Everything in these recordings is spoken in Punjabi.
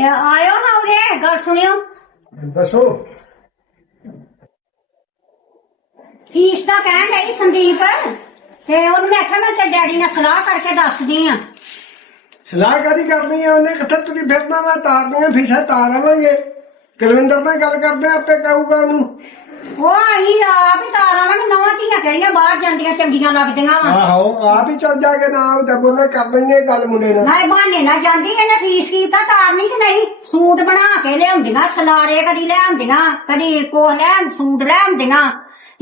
ਆਇਓ ਨਾ ਉਰੇ ਗੱਲ ਸੁਣਿਓ ਦੱਸੋ ਫੀਸ ਦਾ ਕਹਿਣ ਲਈ ਸੰਦੀਪ ਤੇ ਉਹਨੇ ਆਖਿਆ ਮੈਂ ਤੇ ਡੈਡੀ ਨਾਲ ਸਲਾਹ ਕਰਕੇ ਦੱਸਦੀ ਆ ਸਲਾਹ ਕਦੀ ਕਰਨੀ ਆ ਉਹਨੇ ਕਿੱਥੇ ਤੁਸੀਂ ਫਿਰਨਾ ਮੈਂ ਤਾਰਨੀ ਆ ਫੀਸਾਂ ਤਾਰਾਂਗੇ ਕੁਲਵਿੰਦਰ ਨਾਲ ਗੱਲ ਕਰਦੇ ਆਪੇ ਕਹੂਗਾ ਉਹਨੂੰ ਉਹ ਆਈ ਆਪ ਹੀ ਤਾਂ ਆਣਾ ਵੀ ਨਵਾਂ ਧੀਆਂ ਕਿਹੜੀਆਂ ਬਾਹਰ ਜਾਂਦੀਆਂ ਚੰਗੀਆਂ ਲੱਗਦੀਆਂ ਵਾ ਆਹੋ ਆਪ ਹੀ ਚੱਲ ਜਾ ਕੇ ਨਾ ਉਹ ਤਾਂ ਬੋਲੇ ਕਰ ਲਈਏ ਗੱਲ ਮੁੰਡੇ ਨਾਲ ਨਹੀਂ ਬਾਹਨੇ ਨਾ ਜਾਂਦੀ ਇਹਨੇ ਫੀਸ ਕੀਤਾ ਨਹੀਂ ਕਿ ਨਹੀਂ ਸੂਟ ਬਣਾ ਕੇ ਲਿਆਉਂਦੀਆਂ ਸਲਾਰੇ ਕਦੀ ਲਿਆਉਂਦੀਆਂ ਕਦੀ ਕੋ ਲੈ ਸੂਟ ਲਿਆਉਂਦੀਆਂ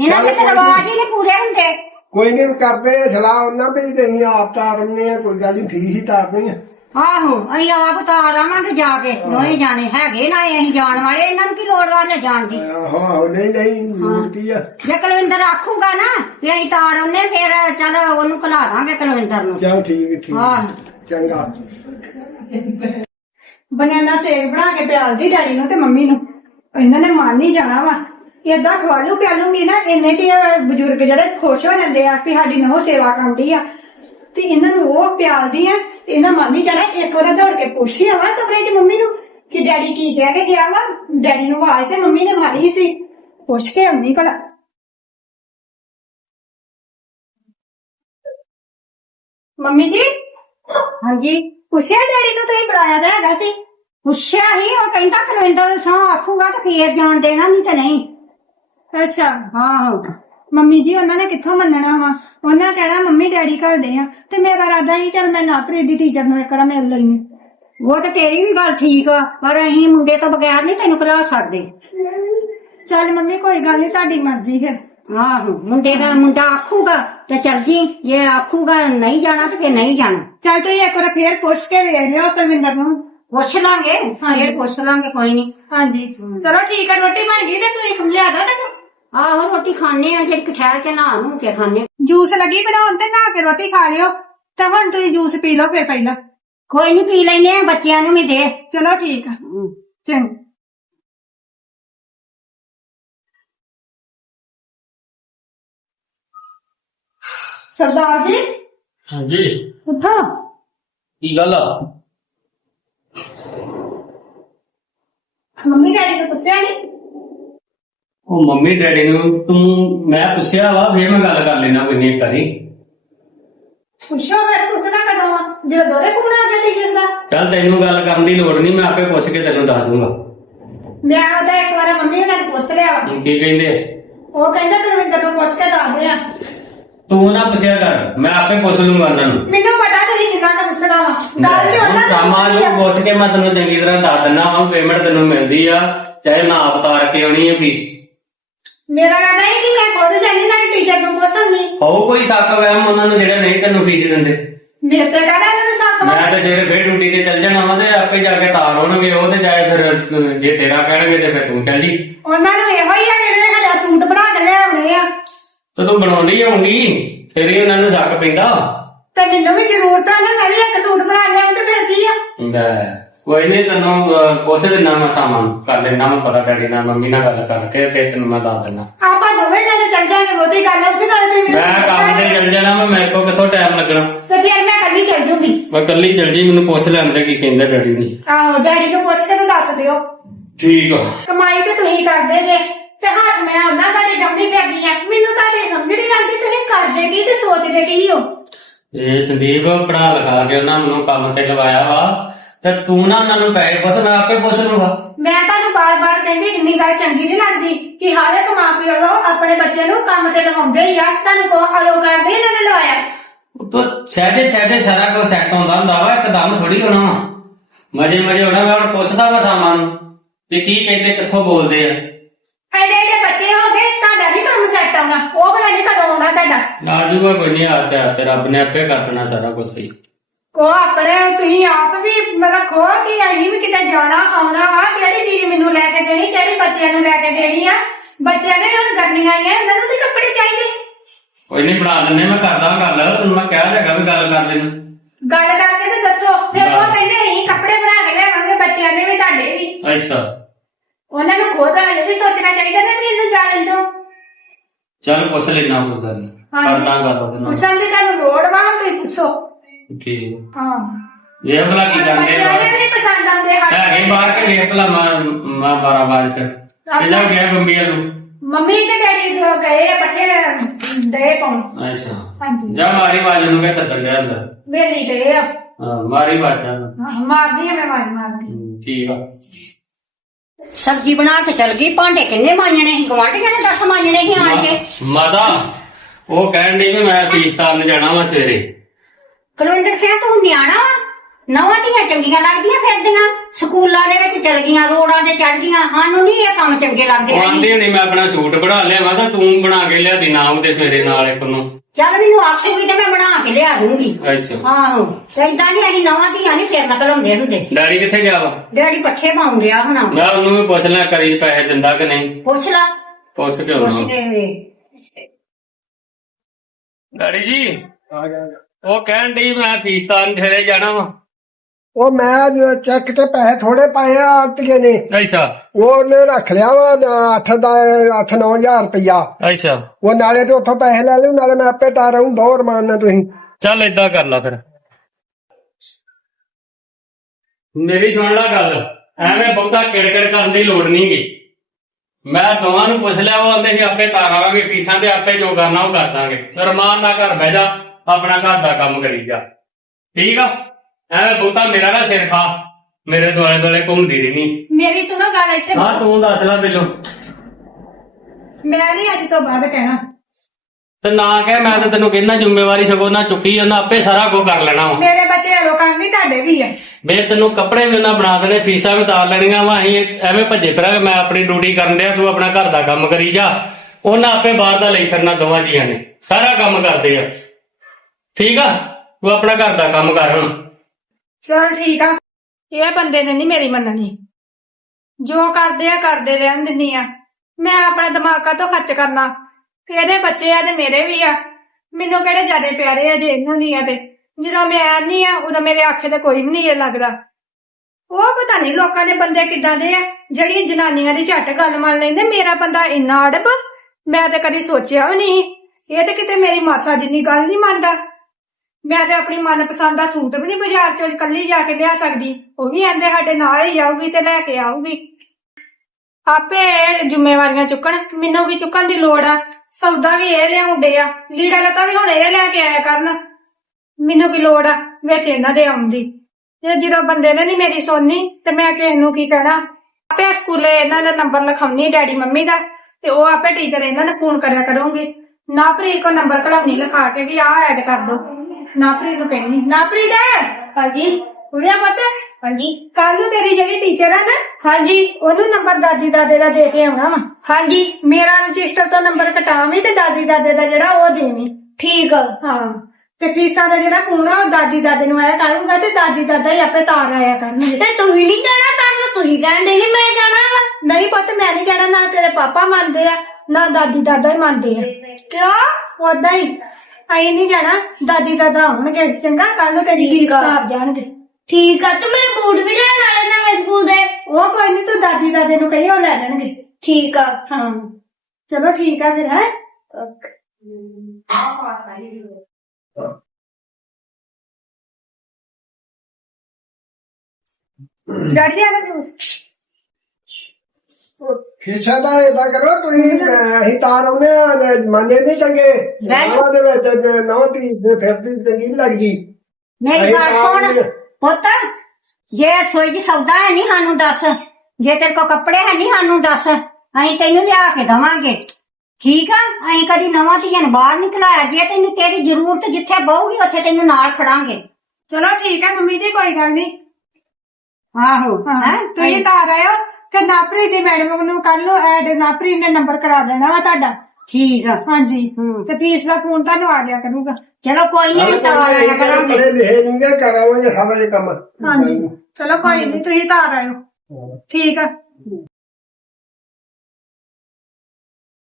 ਇਹਨਾਂ ਦੇ ਰਿਵਾਜ ਹੀ ਨਹੀਂ ਪੂਰੇ ਹੁੰਦੇ ਕੋਈ ਨਹੀਂ ਕਰਦੇ ਸਲਾਹ ਉਹਨਾਂ ਵੀ ਨਹੀਂ ਆਪ ਤਾਰਨੇ ਆ ਕੋਈ ਗੱਲ ਨਹੀਂ ਫੀਸ ਹੀ ਤਾਰਨੀ ਆ ਆਹੋ ਅਸੀਂ ਆਪ ਰਾਮਾਂ ਦੇ ਜਾ ਕੇ ਦੋਹੇ ਜਾਣੇ ਹੈਗੇ ਨਾ ਇਹ ਅਸੀਂ ਜਾਣ ਵਾਲੇ ਇਹਨਾਂ ਨੂੰ ਕੀ ਲੋੜ ਆ ਨਾ ਜਾਣ ਦੀ ਹਾਂ ਨਹੀਂ ਨਹੀਂ ਕੀ ਆ ਜੇ ਕਲਵਿੰਦਰ ਆਖੂਗਾ ਨਾ ਤੇ ਅਸੀਂ ਤਾਰ ਉਹਨੇ ਫੇਰ ਚਲ ਉਹਨੂੰ ਖਲਾ ਦਾਂਗੇ ਕਲਵਿੰਦਰ ਨੂੰ ਚਲ ਠੀਕ ਠੀਕ ਹਾਂ ਚੰਗਾ ਬਨਾਨਾ ਸੇਰ ਬਣਾ ਕੇ ਪਿਆਲ ਦੀ ਡੈਡੀ ਨੂੰ ਤੇ ਮੰਮੀ ਨੂੰ ਇਹਨਾਂ ਨੇ ਮੰਨ ਹੀ ਜਾਣਾ ਵਾ ਇਦਾਂ ਖਵਾ ਲੂ ਪਿਆ ਲੂੰਗੀ ਨਾ ਇੰਨੇ ਚ ਬਜ਼ੁਰਗ ਜਿਹੜੇ ਖੁਸ਼ ਹੋ ਜਾਂਦੇ ਆ ਕਿ ਸਾਡੀ ਨੋ ਸੇਵਾ ਕਰਦੀ ਆ ਤੇ ਇਹਨਾਂ ਨੂੰ ਉਹ ਪਿਆਲਦੀ ਆ ਇਹਨਾਂ ਮੰਮੀ ਜਾਣਾ ਇੱਕ ਵਾਰ ਦੌੜ ਕੇ ਪੁੱਛਿਆ ਵਾ ਕਮਰੇ ਜੀ ਮੰਮੀ ਨੂੰ ਕਿ ਡੈਡੀ ਕੀ ਕਹਿ ਕੇ ਗਿਆ ਵਾ ਡੈਡੀ ਨੂੰ ਆਵਾਜ਼ ਤੇ ਮੰਮੀ ਨੇ ਮਾਰੀ ਸੀ ਪੁੱਛ ਕੇ ਆਉਣੀ ਕੋਲ ਮੰਮੀ ਜੀ ਹਾਂਜੀ ਪੁੱਛਿਆ ਡੈਡੀ ਨੂੰ ਤੁਸੀਂ ਬੁਲਾਇਆ ਤਾਂ ਹੈਗਾ ਸੀ ਪੁੱਛਿਆ ਹੀ ਉਹ ਕਹਿੰਦਾ ਕਿ ਕਲੈਂਡਰ ਸਾਂ ਆਖੂਗਾ ਤਾਂ ਫੇਰ ਜਾਣ ਦੇਣਾ ਨਹੀਂ ਤਾਂ ਨਹੀਂ ਅੱਛਾ ਹਾਂ ਹਾਂ ਮੰਮੀ ਜੀ ਉਹਨਾਂ ਨੇ ਕਿੱਥੋਂ ਮੰਨਣਾ ਵਾ ਉਹਨਾਂ ਕਹਿਣਾ ਮੰਮੀ ਡੈਡੀ ਕਰਦੇ ਆ ਤੇ ਮੇਰਾ ਇਰਾਦਾ ਹੀ ਚੱਲ ਮੈਂ ਨਾਪਰੇ ਦੀ ਟੀਚਰ ਨਾਲ ਕਰਾਂ ਮੈਂ ਲਈ ਨੇ ਉਹ ਤਾਂ ਤੇਰੀ ਵੀ ਗੱਲ ਠੀਕ ਆ ਪਰ ਅਸੀਂ ਮੁੰਡੇ ਤੋਂ ਬਗੈਰ ਨਹੀਂ ਤੈਨੂੰ ਕਲਾ ਸਕਦੇ ਚੱਲ ਮੰਮੀ ਕੋਈ ਗੱਲ ਨਹੀਂ ਤੁਹਾਡੀ ਮਰਜ਼ੀ ਹੈ ਆਹੋ ਮੁੰਡੇ ਦਾ ਮੁੰਡਾ ਆਖੂਗਾ ਤੇ ਚੱਲ ਜੀ ਜੇ ਆਖੂਗਾ ਨਹੀਂ ਜਾਣਾ ਤੇ ਫੇਰ ਨਹੀਂ ਜਾਣਾ ਚੱਲ ਤੂੰ ਇੱਕ ਵਾਰ ਫੇਰ ਪੁੱਛ ਕੇ ਲੈ ਲਿਓ ਕੁਲਵਿੰਦਰ ਨੂੰ ਪੁੱਛ ਲਾਂਗੇ ਫੇਰ ਪੁੱਛ ਲਾਂਗੇ ਕੋਈ ਨਹੀਂ ਹਾਂਜੀ ਚਲੋ ਠੀਕ ਹੈ ਰੋਟੀ ਬਣ ਗਈ ਤੇ ਤੂੰ ਇੱਕ ਲਿਆ ਦਾ ਤੇ ਆਹੋ ਰੋਟੀ ਖਾਣੇ ਆ ਜਿਹੜੀ ਕਠੈਲ ਕੇ ਨਾ ਨੂੰ ਕੇ ਖਾਣੇ ਜੂਸ ਲੱਗੀ ਬਣਾਉਣ ਤੇ ਨਾ ਕੇ ਰੋਟੀ ਖਾ ਲਿਓ ਤਾਂ ਹੁਣ ਤੁਸੀਂ ਜੂਸ ਪੀ ਲਓ ਫੇ ਪਹਿਲਾਂ ਕੋਈ ਨਹੀਂ ਪੀ ਲੈਨੇ ਆ ਬੱਚਿਆਂ ਨੂੰ ਵੀ ਦੇ ਚਲੋ ਠੀਕ ਆ ਚੰਗ ਸਰਦਾਰ ਜੀ ਹਾਂਜੀ ਉੱਠਾ ਕੀ ਗੱਲ ਆ ਮੰਮੀ ਡੈਡੀ ਨੂੰ ਪੁੱਛਿਆ ਨਹੀਂ ਉਹ ਮੰਮੀ ਡੈਡੀ ਨੂੰ ਤੂੰ ਮੈਂ ਪੁੱਛਿਆ ਵਾ ਫੇਰ ਮੈਂ ਗੱਲ ਕਰ ਲੈਣਾ ਕੋਈ ਨਹੀਂ ਕਰੀ ਪੁੱਛਿਆ ਵਾ ਕੁਛ ਨਾ ਕਹਾਂ ਜੇ ਦੋਰੇ ਕੋਣਾ ਜਾਂ ਤੇ ਜਿੰਦਾ ਚੱਲ ਤੈਨੂੰ ਗੱਲ ਕਰਨ ਦੀ ਲੋੜ ਨਹੀਂ ਮੈਂ ਆਪੇ ਪੁੱਛ ਕੇ ਤੈਨੂੰ ਦੱਸ ਦੂੰਗਾ ਮੈਂ ਉਹਦਾ ਇੱਕ ਵਾਰ ਮੰਮੀ ਨੇ ਪੁੱਛ ਲਿਆ ਕੀ ਕਹਿੰਦੇ ਉਹ ਕਹਿੰਦਾ ਤੈਨੂੰ ਮੈਂ ਤੈਨੂੰ ਪੁੱਛ ਕੇ ਦੱਸ ਦਿਆਂ ਤੂੰ ਨਾ ਪੁੱਛਿਆ ਕਰ ਮੈਂ ਆਪੇ ਪੁੱਛ ਲੂੰਗਾ ਉਹਨਾਂ ਨੂੰ ਮੈਨੂੰ ਪਤਾ ਤੇਰੀ ਜਿੰਨਾ ਕੁ ਪੁੱਛਣਾ ਵਾ ਦੱਸ ਦਿਓ ਨਾ ਸਮਾਂ ਨੂੰ ਪੁੱਛ ਕੇ ਮੈਂ ਤੈਨੂੰ ਚੰਗੀ ਤਰ੍ਹਾਂ ਦੱਸ ਦਿੰਦਾ ਹਾਂ ਪੇਮੈਂਟ ਤੈਨੂੰ ਮਿਲਦੀ ਆ ਚਾਹੇ ਮੈਂ ਆਪ ਤਾਰ ਕੇ ਆਣੀ ਆ ਫੀਸ ਮੇਰਾ ਕਹਿਣਾ ਹੈ ਕਿ ਮੈਂ ਖੁਦ ਜਾਣੀ ਨਾਲ ਟੀਚਰ ਨੂੰ ਪੁੱਛਣ ਨਹੀਂ ਹੋ ਕੋਈ ਸ਼ੱਕ ਵੈਮ ਉਹਨਾਂ ਨੂੰ ਜਿਹੜਾ ਨਹੀਂ ਤੈਨੂੰ ਫੀਜ ਦਿੰਦੇ ਮੇਰੇ ਤੇ ਕਹਿਣਾ ਉਹਨਾਂ ਨੂੰ ਸਾਕ ਮੈਂ ਤਾਂ ਜਿਹੜੇ ਫੇਰ ਡਿਊਟੀ ਤੇ ਚੱਲ ਜਾਣਾ ਵਾ ਤੇ ਆਪੇ ਜਾ ਕੇ ਤਾਰ ਹੋਣਗੇ ਉਹ ਤੇ ਜਾਏ ਫਿਰ ਜੇ ਤੇਰਾ ਕਹਿਣਗੇ ਤੇ ਫਿਰ ਤੂੰ ਚੱਲ ਜੀ ਉਹਨਾਂ ਨੂੰ ਇਹੋ ਹੀ ਆ ਜਿਹੜੇ ਦੇ ਸੂਟ ਬਣਾ ਕੇ ਲਿਆਉਣੇ ਆ ਤੇ ਤੂੰ ਬਣਾਉਂਦੀ ਆਉਂਗੀ ਫਿਰ ਹੀ ਉਹਨਾਂ ਨੂੰ ਧੱਕ ਪੈਂਦਾ ਤੇ ਮੈਨੂੰ ਵੀ ਜ਼ਰੂਰਤ ਆ ਨਾ ਮੈਂ ਵੀ ਇੱਕ ਸੂਟ ਬਣਾ ਲਿਆਉਂ ਤੇ ਫਿਰ ਕੀ ਆ ਬੈ ਕੋਈ ਨਹੀਂ ਤੈਨੂੰ ਕੋਸੇ ਦੇ ਨਾਮ ਸਮਾਨ ਕਰ ਲੈ ਨਾਮ ਤੁਹਾਡਾ ਡੈਡੀ ਨਾਲ ਮੰਮੀ ਨਾਲ ਗੱਲ ਕਰ ਕੇ ਫੇਰ ਤੈਨੂੰ ਮੈਂ ਦੱਸ ਦਿੰਦਾ ਆਪਾਂ ਦੋਵੇਂ ਜਣੇ ਚੱਲ ਜਾਣੇ ਮੋਦੀ ਕਰ ਲੈ ਉਸੇ ਨਾਲ ਤੇ ਮੈਂ ਕੰਮ ਤੇ ਚੱਲ ਜਾਣਾ ਮੈਂ ਮੇਰੇ ਕੋ ਕਿਥੋਂ ਟਾਈਮ ਲੱਗਣਾ ਤੇ ਫਿਰ ਮੈਂ ਕੱਲੀ ਚੱਲ ਜੂੰਗੀ ਮੈਂ ਕੱਲੀ ਚੱਲ ਜੀ ਮੈਨੂੰ ਪੁੱਛ ਲੈਣ ਦੇ ਕੀ ਕਹਿੰਦਾ ਡੈਡੀ ਨੇ ਆਹੋ ਡੈਡੀ ਨੂੰ ਪੁੱਛ ਕੇ ਤਾਂ ਦੱਸ ਦਿਓ ਠੀਕ ਆ ਕਮਾਈ ਤੇ ਤੁਸੀਂ ਕਰਦੇ ਜੇ ਤੇ ਹਾਂ ਮੈਂ ਆਉਂਦਾ ਗਾੜੀ ਡੰਡੀ ਫੇਰਦੀ ਆ ਮੈਨੂੰ ਤਾਂ ਇਹ ਸਮਝ ਨਹੀਂ ਆਉਂਦੀ ਤੁਸੀਂ ਕਰਦੇ ਕੀ ਤੇ ਸੋਚਦੇ ਕੀ ਹੋ ਇਹ ਸੰਦੀਪ ਪੜਾ ਲਗਾ ਕੇ ਉਹਨਾਂ ਨੂੰ ਕੰਮ ਤੇ ਲਵਾਇਆ ਵਾ ਤਾਂ ਤੂੰ ਨਾ ਉਹਨਾਂ ਨੂੰ ਪੈਸੇ ਪੁੱਛ ਨਾ ਆਪੇ ਪੁੱਛ ਲੂਗਾ ਮੈਂ ਤੈਨੂੰ ਬਾਰ-ਬਾਰ ਕਹਿੰਦੀ ਇੰਨੀ ਗੱਲ ਚੰਗੀ ਨਹੀਂ ਲੱਗਦੀ ਕਿ ਹਰ ਇੱਕ ਮਾਪੇ ਵੱਲੋਂ ਆਪਣੇ ਬੱਚੇ ਨੂੰ ਕੰਮ ਤੇ ਲਵਾਉਂਦੇ ਹੀ ਆ ਤੈਨੂੰ ਕੋ ਹਲੋ ਕਰਦੇ ਇਹਨਾਂ ਨੇ ਲਵਾਇਆ ਉਹ ਤਾਂ ਛੇਦੇ ਛੇਦੇ ਸਾਰਾ ਕੋ ਸੈਟ ਹੁੰਦਾ ਹੁੰਦਾ ਵਾ ਇੱਕਦਮ ਥੋੜੀ ਹੋਣਾ ਮਜੇ ਮਜੇ ਹੋਣਾ ਮੈਂ ਹੁਣ ਪੁੱਛਦਾ ਵਾ ਥਾਮਾਂ ਨੂੰ ਵੀ ਕੀ ਕਹਿੰਦੇ ਕਿੱਥੋਂ ਬੋਲਦੇ ਆ ਐਡੇ ਐਡੇ ਬੱਚੇ ਹੋ ਗਏ ਤੁਹਾਡਾ ਵੀ ਕੰਮ ਸੈਟ ਆਉਣਾ ਉਹ ਬਣਾ ਨਹੀਂ ਕਦੋਂ ਆਉਣਾ ਤੁਹਾਡਾ ਲਾਜੂਗਾ ਬਣੀ ਆ ਤੇ ਰੱਬ ਨੇ ਆਪੇ ਕਰਨਾ ਸਾਰਾ ਕੁਝ ਸਹੀ ਕੋ ਆਪਣੇ ਤੁਸੀਂ ਆਪ ਵੀ ਮੇਰਾ ਖੋਲ ਕੇ ਆਈ ਵੀ ਕਿਤੇ ਜਾਣਾ ਆਉਣਾ ਵਾ ਕਿਹੜੀ ਚੀਜ਼ ਮੈਨੂੰ ਲੈ ਕੇ ਦੇਣੀ ਕਿਹੜੀ ਬੱਚਿਆਂ ਨੂੰ ਲੈ ਕੇ ਦੇਣੀ ਆ ਬੱਚਿਆਂ ਦੇ ਉਹਨਾਂ ਕਰਨੀਆਂ ਆਈਆਂ ਇਹਨਾਂ ਨੂੰ ਤੇ ਕੱਪੜੇ ਚਾਹੀਦੇ ਕੋਈ ਨਹੀਂ ਬਣਾ ਦਿੰਨੇ ਮੈਂ ਕਰਦਾ ਗੱਲ ਤੁਹਾਨੂੰ ਮੈਂ ਕਹਿ ਲਿਆਗਾ ਵੀ ਗੱਲ ਕਰ ਦੇਣਾ ਗੱਲ ਕਰਕੇ ਤੇ ਦੱਸੋ ਫਿਰ ਉਹ ਪਹਿਲੇ ਹੀ ਕੱਪੜੇ ਬਣਾ ਕੇ ਲਿਆਉਂਦੇ ਬੱਚਿਆਂ ਦੇ ਵੀ ਤੁਹਾਡੇ ਵੀ ਅੱਛਾ ਉਹਨਾਂ ਨੂੰ ਖੋਦਾ ਇਹ ਵੀ ਸੋਚਣਾ ਚਾਹੀਦਾ ਨਾ ਵੀ ਇਹਨੂੰ ਜਾਣ ਦਿਓ ਚਲ ਪੁੱਛ ਲੈਣਾ ਉਹਦਾ ਕਰਦਾ ਗੱਲ ਉਹਦੇ ਨਾਲ ਪੁੱਛਣ ਦੀ ਤੁਹਾਨੂੰ ਲੋੜ ਵਾ ਪੁੱਛੋ ਕੀ ਹਾਂ ਜੇ ਅਗਲਾ ਕੀ ਨਹੀਂ ਪਸੰਦ ਆਉਂਦੇ ਹਾਂ ਮਾਰ ਕੇ ਇਹ ਪਲਾ ਮਾਂ ਬਾਰਾ ਬਾਰ ਤੱਕ ਇਹਦਾ ਗਿਆ ਬੰਬੀਆਂ ਨੂੰ ਮੰਮੀ ਤੇ ਡੈਡੀ ਦੋ ਗਏ ਆ ਪੱਠੇ ਦੇ ਪਾਉਣ ਅੱਛਾ ਹਾਂਜੀ ਜਾ ਮਾਰੀ ਬਾਜ ਨੂੰ ਕਹਿ ਸੱਤਰ ਗਿਆ ਹੁੰਦਾ ਮੇਰੀ ਗਏ ਆ ਹਾਂ ਮਾਰੀ ਬਾਜ ਹਾਂ ਮਾਰਦੀ ਆ ਮੈਂ ਮਾਰੀ ਮਾਰਦੀ ਠੀਕ ਆ ਸਬਜੀ ਬਣਾ ਕੇ ਚਲ ਗਈ ਭਾਂਡੇ ਕਿੰਨੇ ਮਾਂਜਣੇ ਸੀ ਗਵਾਂਢੀਆਂ ਨੇ ਦੱਸ ਮਾਂਜਣੇ ਸੀ ਆ ਕੇ ਮਾਦਾ ਉਹ ਕਹਿਣ ਦੀ ਵੀ ਮੈਂ ਸੀਤਾਨ ਜਾਣਾ ਵਾ ਸਵੇਰੇ ਕੁਲਵਿੰਦਰ ਸਿੰਘ ਤੂੰ ਨਿਆਣਾ ਨਵਾਂ ਦੀਆਂ ਚੰਗੀਆਂ ਲੱਗਦੀਆਂ ਫਿਰਦੀਆਂ ਸਕੂਲਾਂ ਦੇ ਵਿੱਚ ਚਲ ਗਈਆਂ ਰੋੜਾਂ ਦੇ ਚੜ ਗਈਆਂ ਨੂੰ ਨਹੀਂ ਇਹ ਕੰਮ ਚੰਗੇ ਲੱਗਦੇ ਆਂ ਦੇ ਨੇ ਮੈਂ ਆਪਣਾ ਸੂਟ ਬਣਾ ਲਿਆ ਵਾ ਤਾਂ ਤੂੰ ਬਣਾ ਕੇ ਲਿਆ ਦੀ ਨਾਮ ਤੇ ਸਵੇਰੇ ਨਾਲ ਇੱਕ ਨੂੰ ਚੱਲ ਮੈਨੂੰ ਆਖੂ ਵੀ ਤੇ ਮੈਂ ਬਣਾ ਕੇ ਲਿਆ ਦੂੰਗੀ ਅੱਛਾ ਹਾਂ ਸੈਂਦਾ ਨਹੀਂ ਅਰੀ ਨਵਾਂ ਦੀਆਂ ਨਹੀਂ ਫਿਰ ਨਕਲ ਹੁੰਦੇ ਇਹਨੂੰ ਦੇ ਡੈਡੀ ਕਿੱਥੇ ਗਿਆ ਵਾ ਡੈਡੀ ਪੱਠੇ ਪਾਉਂਦੇ ਆ ਹੁਣ ਮੈਂ ਉਹਨੂੰ ਵੀ ਪੁੱਛ ਲੈ ਕਰੀ ਪੈਸੇ ਦਿੰਦਾ ਕਿ ਨਹੀਂ ਪੁੱਛ ਲੈ ਪੁੱਛ ਚੱਲ ਪੁੱਛ ਦੇ ਡੈਡੀ ਜੀ ਆ ਗਿਆ ਆ ਗਿਆ ਉਹ ਕਹਿਣ ਦੀ ਮੈਂ ਤਾਂ ਛੇੜੇ ਜਾਣਾ ਵਾ ਉਹ ਮੈਂ ਚੈੱਕ ਤੇ ਪੈਸੇ ਥੋੜੇ ਪਾਏ ਆ ਅੱਤਗੇ ਨੇ ਅੱਛਾ ਉਹ ਨੇ ਰੱਖ ਲਿਆ ਵਾ 8 ਦਾ 8 9000 ਰੁਪਇਆ ਅੱਛਾ ਉਹ ਨਾਲੇ ਤੇ ਉੱਥੋਂ ਪੈਸੇ ਲੈ ਲਿਓ ਨਾਲੇ ਮੈਂ ਆਪੇ ਤਾਰ ਆਉਂ ਬਹੁਤ ਮਾਨਣਾ ਤੁਸੀਂ ਚੱਲ ਇਦਾਂ ਕਰ ਲਾ ਫਿਰ ਮੇਰੀ ਸੁਣ ਲਾ ਗੱਲ ਐਵੇਂ ਬੰਦਾ ਕਿੜਕਿੜ ਕਰਨ ਦੀ ਲੋੜ ਨਹੀਂ ਗੀ ਮੈਂ ਦੋਵਾਂ ਨੂੰ ਪੁੱਛ ਲਿਆ ਉਹ ਆਪੇ ਤਾਰ ਆਵਾਂਗੇ ਪੀਸਾਂ ਤੇ ਆਪੇ ਜੋ ਕਰਨਾ ਉਹ ਕਰ ਦਾਂਗੇ ਫਿਰ ਮਾਨ ਨਾ ਕਰ ਬਹਿ ਜਾ ਆਪਣਾ ਘਰ ਦਾ ਕੰਮ ਕਰੀ ਜਾ ਠੀਕ ਆ ਐਵੇਂ ਬੋਤਾ ਮੇਰਾ ਨਾ ਸਿਰ ਖਾ ਮੇਰੇ ਦੁਆਲੇ ਦੁਆਲੇ ਘੁੰਮਦੀ ਰਹੀ ਨਹੀਂ ਮੇਰੀ ਸੁਣੋ ਗੱਲ ਇੱਥੇ ਹਾਂ ਤੂੰ ਦੱਸ ਲੈ ਪਹਿਲੋਂ ਮੈਂ ਨਹੀਂ ਅੱਜ ਤੋਂ ਬਾਅਦ ਕਹਿਣਾ ਤੇ ਨਾ ਕਹਿ ਮੈਂ ਤਾਂ ਤੈਨੂੰ ਕਹਿੰਦਾ ਜ਼ਿੰਮੇਵਾਰੀ ਸਗੋਂ ਨਾ ਚੁੱਕੀ ਉਹਨਾਂ ਆਪੇ ਸਾਰਾ ਕੁਝ ਕਰ ਲੈਣਾ ਉਹ ਮੇਰੇ ਬੱਚੇ ਲੋਕਾਂ ਨਹੀਂ ਤੁਹਾਡੇ ਵੀ ਐ ਮੈਂ ਤੈਨੂੰ ਕੱਪੜੇ ਵੀ ਉਹਨਾਂ ਬਣਾ ਦੇਣੇ ਫੀਸਾਂ ਵੀ ਤਾਰ ਲੈਣੀਆਂ ਵਾ ਅਸੀਂ ਐਵੇਂ ਭੱਜੇ ਫਿਰਾਂਗੇ ਮੈਂ ਆਪਣੀ ਡਿਊਟੀ ਕਰਨ ਦਿਆ ਤੂੰ ਆਪਣਾ ਘਰ ਦਾ ਕੰਮ ਕਰੀ ਜਾ ਉਹਨਾਂ ਆਪੇ ਬਾਹਰ ਦਾ ਲਈ ਫਿਰਨਾ ਦੋਵਾਂ ਜੀਆਂ ਨੇ ਸਾਰਾ ਕੰਮ ਕਰਦੇ ਆ ਠੀਕ ਆ ਤੂੰ ਆਪਣਾ ਘਰ ਦਾ ਕੰਮ ਕਰ ਹੁਣ ਚਲ ਠੀਕ ਆ ਇਹ ਬੰਦੇ ਨੇ ਨਹੀਂ ਮੇਰੀ ਮੰਨਣੀ ਜੋ ਕਰਦੇ ਆ ਕਰਦੇ ਰਹਿਣ ਦਿੰਨੀ ਆ ਮੈਂ ਆਪਣਾ ਦਿਮਾਗਾ ਤੋਂ ਖਰਚ ਕਰਨਾ ਇਹਦੇ ਬੱਚੇ ਆ ਤੇ ਮੇਰੇ ਵੀ ਆ ਮੈਨੂੰ ਕਿਹੜੇ ਜਿਆਦਾ ਪਿਆਰੇ ਆ ਜੇ ਇਹਨਾਂ ਨਹੀਂ ਆ ਤੇ ਜਿਹੜਾ ਮੈਂ ਨਹੀਂ ਆ ਉਹਦਾ ਮੇਰੇ ਅੱਖੇ ਤੇ ਕੋਈ ਨਹੀਂ ਲੱਗਦਾ ਉਹ ਪਤਾ ਨਹੀਂ ਲੋਕਾਂ ਦੇ ਬੰਦੇ ਕਿੱਦਾਂ ਦੇ ਆ ਜਿਹੜੀਆਂ ਜਨਾਨੀਆਂ ਦੀ ਝੱਟ ਗੱਲ ਮੰਨ ਲੈਂਦੇ ਮੇਰਾ ਬੰਦਾ ਇੰਨਾ ਅੜਬ ਮੈਂ ਤਾਂ ਕਦੀ ਸੋਚਿਆ ਨਹੀਂ ਇਹ ਤਾਂ ਕਿਤੇ ਮੇਰੀ ਮਾਸਾ ਜਿੰਨੀ ਗੱਲ ਨਹੀਂ ਮੰਨਦਾ ਮੈਂ ਤੇ ਆਪਣੀ ਮਨਪਸੰਦ ਦਾ ਸੂਟ ਵੀ ਨਹੀਂ ਬਾਜ਼ਾਰ ਚੋਂ ਇਕੱਲੀ ਜਾ ਕੇ ਲਿਆ ਸਕਦੀ ਉਹ ਵੀ ਆਂਦੇ ਸਾਡੇ ਨਾਲ ਹੀ ਜਾਊਗੀ ਤੇ ਲੈ ਕੇ ਆਊਗੀ ਆਪੇ ਜ਼ਿੰਮੇਵਾਰੀਆਂ ਚੁੱਕਣ ਮੈਨੂੰ ਵੀ ਚੁੱਕਣ ਦੀ ਲੋੜ ਆ ਸੌਦਾ ਵੀ ਇਹ ਲਿਆਉਂਦੇ ਆ ਲੀੜਾ ਲਤਾ ਵੀ ਹੁਣ ਇਹ ਲੈ ਕੇ ਆਇਆ ਕਰਨ ਮੈਨੂੰ ਕੀ ਲੋੜ ਆ ਵਿੱਚ ਇਹਨਾਂ ਦੇ ਆਉਂਦੀ ਜੇ ਜਿਹੜਾ ਬੰਦੇ ਨੇ ਨਹੀਂ ਮੇਰੀ ਸੋਨੀ ਤੇ ਮੈਂ ਕਿਸ ਨੂੰ ਕੀ ਕਹਿਣਾ ਆਪੇ ਸਕੂਲੇ ਇਹਨਾਂ ਦਾ ਨੰਬਰ ਲਿਖਾਉਣੀ ਡੈਡੀ ਮੰਮੀ ਦਾ ਤੇ ਉਹ ਆਪੇ ਟੀਚਰ ਇਹਨਾਂ ਨੂੰ ਫੋਨ ਕਰਿਆ ਕਰੋਗੇ ਨਾ ਭਰੀ ਕੋ ਨੰਬਰ ਕਲਾ ਨਹੀਂ ਲਿਖਾ ਕੇ ਵੀ ਆ ਐਡ ਕਰ ਦੋ ਨਾਪਰੀ ਨੂੰ ਕਹਿੰਦੀ ਨਾਪਰੀ ਦਾ ਹਾਂਜੀ ਕੁੜੀਆ ਮਤ ਹਾਂਜੀ ਕੱਲ ਨੂੰ ਤੇਰੀ ਜਿਹੜੀ ਟੀਚਰ ਆ ਨਾ ਹਾਂਜੀ ਉਹਨੂੰ ਨੰਬਰ ਦਾਦੀ ਦਾਦੇ ਦਾ ਦੇ ਕੇ ਆਉਣਾ ਵਾ ਹਾਂਜੀ ਮੇਰਾ ਰਜਿਸਟਰ ਤੋਂ ਨੰਬਰ ਕਟਾਵੀਂ ਤੇ ਦਾਦੀ ਦਾਦੇ ਦਾ ਜਿਹੜਾ ਉਹ ਦੇਵੀ ਠੀਕ ਹਾਂ ਤੇ ਫੀਸਾਂ ਦਾ ਜਿਹੜਾ ਪੂਣਾ ਉਹ ਦਾਦੀ ਦਾਦੇ ਨੂੰ ਆਇਆ ਕਰੂੰਗਾ ਤੇ ਦਾਦੀ ਦਾਦਾ ਹੀ ਆਪੇ ਤਾਰ ਆਇਆ ਕਰਨਗੇ ਤੇ ਤੂੰ ਹੀ ਨਹੀਂ ਜਾਣਾ ਕਰ ਤੂੰ ਹੀ ਕਹਿੰਦੇ ਸੀ ਮੈਂ ਜਾਣਾ ਨਹੀਂ ਪੁੱਤ ਮੈਂ ਨਹੀਂ ਜਾਣਾ ਨਾ ਤੇਰੇ ਪਾਪਾ ਮੰਨਦੇ ਆ ਨਾ ਦਾਦੀ ਦਾਦਾ ਹੀ ਮੰਨਦੇ ਆ ਕਿਉਂ ਉਹਦਾ ਹੀ ਅਸੀਂ ਨਹੀਂ ਜਾਣਾ ਦਾਦੀ ਦਾਦਾ ਆਉਣਗੇ ਚੰਗਾ ਕੱਲ ਨੂੰ ਤੇਰੀ ਫੀਸ ਘਰ ਜਾਣਗੇ ਠੀਕ ਆ ਤੇ ਮੇਰੇ ਬੂਟ ਵੀ ਲੈਣ ਆ ਲੈਣਾ ਮੈਂ ਸਕੂਲ ਦੇ ਉਹ ਕੋਈ ਨਹੀਂ ਤੂੰ ਦਾਦੀ ਦਾਦੇ ਨੂੰ ਕਹੀ ਹੋ ਲੈ ਲੈਣਗੇ ਠੀਕ ਆ ਹਾਂ ਚਲੋ ਠੀਕ ਆ ਫਿਰ ਹੈ ਓਕੇ ਆ ਪਾਤਾ ਹੀ ਕਿਛਾ ਦਾ ਇਹ ਤਾਂ ਕਰੋ ਤੁਸੀਂ ਅਹੀ ਤਾਂ ਆਉਨੇ ਮੰਨੇ ਨਹੀਂ ਚੰਗੇ ਨਾਵਾਂ ਦੇ ਵਿੱਚ ਨਾਉਂਦੀ ਫਿਰਦੀ ਚੰਗੀ ਲੱਗ ਗਈ ਮੇਰੀ ਗੱਲ ਸੁਣ ਪੁੱਤ ਜੇ ਸੋਈ ਜੀ ਸੌਦਾ ਹੈ ਨਹੀਂ ਹਾਨੂੰ ਦੱਸ ਜੇ ਤੇਰੇ ਕੋ ਕੱਪੜੇ ਹੈ ਨਹੀਂ ਹਾਨੂੰ ਦੱਸ ਅਸੀਂ ਤੈਨੂੰ ਲਿਆ ਕੇ ਦਵਾਂਗੇ ਠੀਕ ਆ ਅਸੀਂ ਕਦੀ ਨਵਾਂ ਤੀਨ ਬਾਹਰ ਨਿਕਲਾਇਆ ਜੇ ਤੈਨੂੰ ਤੇਰੀ ਜ਼ਰੂਰਤ ਜਿੱਥੇ ਬਹੂਗੀ ਉੱਥੇ ਤੈਨੂੰ ਨਾਲ ਖੜਾਂਗੇ ਚਲੋ ਠੀਕ ਆ ਮੰਮੀ ਜੀ ਕੋਈ ਗੱਲ ਨਹੀਂ ਆਹੋ ਹੈ ਤੁਸੀਂ ਤਾਂ ਆ ਰਹੇ ਹੋ ਤੇ ਨਾਪਰੀ ਦੀ ਮੈਡਮ ਨੂੰ ਕੱਲ ਨੂੰ ਐਡ ਨਾਪਰੀ ਨੇ ਨੰਬਰ ਕਰਾ ਦੇਣਾ ਵਾ ਤੁਹਾਡਾ ਠੀਕ ਆ ਹਾਂਜੀ ਤੇ ਪੀਸ ਦਾ ਫੋਨ ਤੁਹਾਨੂੰ ਆ ਗਿਆ ਕਰੂਗਾ ਚਲੋ ਕੋਈ ਨਹੀਂ ਤਾਰ ਆਇਆ ਕਰਾਂਗੇ ਲਿਖੇ ਨਹੀਂਗੇ ਕਰਾਵਾਂਗੇ ਸਮਝ ਕੰਮ ਹਾਂਜੀ ਚਲੋ ਕੋਈ ਨਹੀਂ ਤੁਸੀਂ ਤਾਰ ਆਇਓ ਠੀਕ ਆ